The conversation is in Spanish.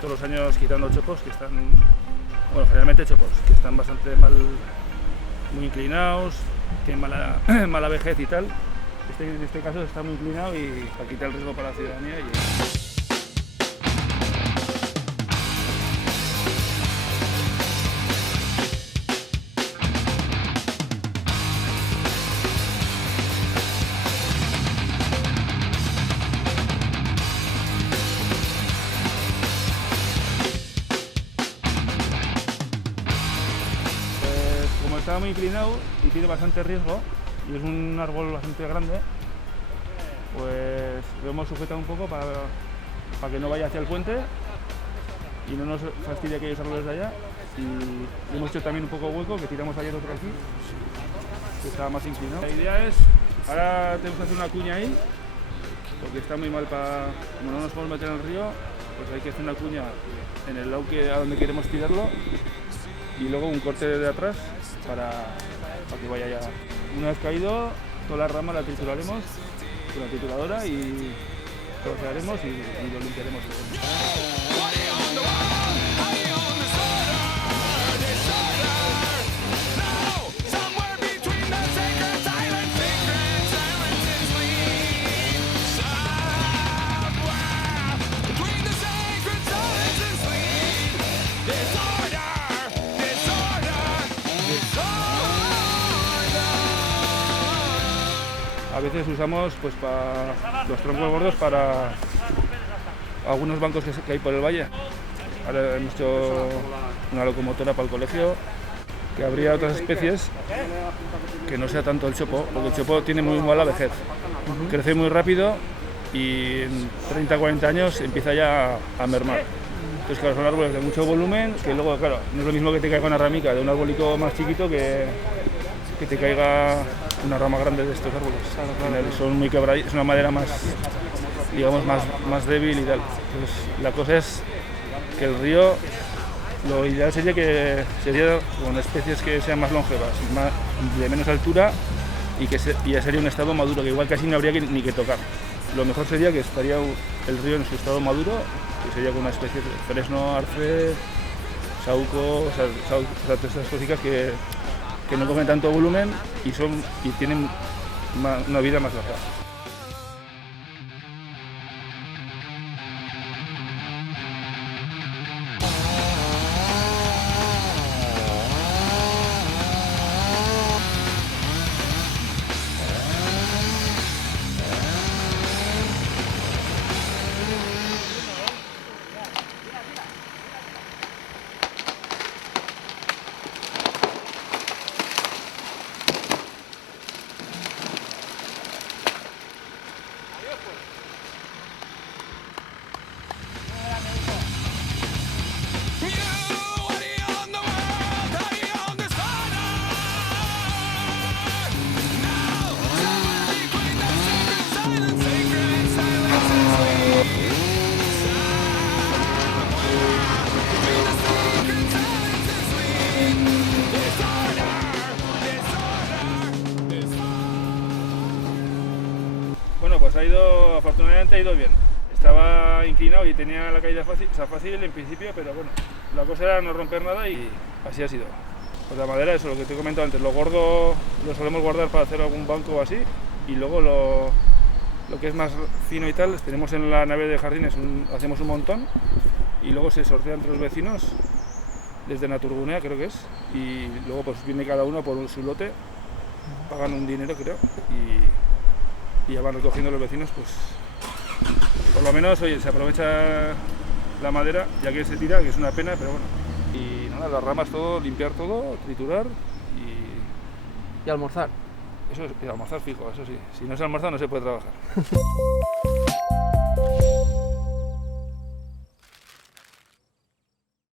todos los años quitando chopos que están, bueno, generalmente chopos, que están bastante mal, muy inclinados, tienen mala vejez y tal. En este caso está muy inclinado y para quitar el riesgo para la ciudadanía. Como está muy inclinado y tiene bastante riesgo, y es un árbol bastante grande, pues lo hemos sujetado un poco para que no vaya hacia el puente y no nos fastidie aquellos árboles de allá. Y hemos hecho también un poco hueco, que tiramos ayer otro aquí, que estaba más inclinado. La idea es, ahora tenemos que hacer una cuña ahí, porque está muy mal como no nos podemos meter en el río, pues hay que hacer una cuña en el lado a donde queremos tirarlo, y luego un corte de atrás para que vaya ya. Una vez caído, toda la rama la trituraremos con la trituradora y trocearemos y lo limpiaremos todo. A veces usamos pues, para los troncos gordos para algunos bancos que hay por el valle. Ahora hemos hecho una locomotora para el colegio, que habría otras especies que no sea tanto el chopo, porque el chopo tiene muy mala vejez. Crece muy rápido y en 30-40 años empieza ya a mermar. Entonces, claro, son árboles de mucho volumen, que luego, claro, no es lo mismo que te caiga una ramica de un arbolico más chiquito que te caiga una rama grande de estos árboles. Son muy quebradizos, es una madera más, digamos, más débil y tal. Entonces, la cosa es que el río, lo ideal sería con especies que sean más longevas, de menos altura y ya sería un estado maduro, que igual casi no habría ni que tocar. Lo mejor sería que estaría el río en su estado maduro, que sería con una especie de fresno, arce, sauco, todas estas cositas que no comen tanto volumen y tienen una vida más larga. Bueno, pues afortunadamente ha ido bien. Estaba inclinado y tenía la caída fácil en principio, pero bueno, la cosa era no romper nada y así ha sido. Pues la madera, eso, lo que te he comentado antes, lo gordo lo solemos guardar para hacer algún banco o así, y luego lo que es más fino y tal, tenemos en la nave de jardines, hacemos un montón, y luego se sortea entre los vecinos, desde Naturgunea creo que es, y luego pues viene cada uno por su lote, pagan un dinero creo, y ya van recogiendo los vecinos, pues por lo menos, oye, se aprovecha la madera, ya que se tira, que es una pena, pero bueno. Y nada, las ramas todo, limpiar todo, triturar Y almorzar. Eso es, y almorzar fijo, eso sí. Si no se almuerza no se puede trabajar.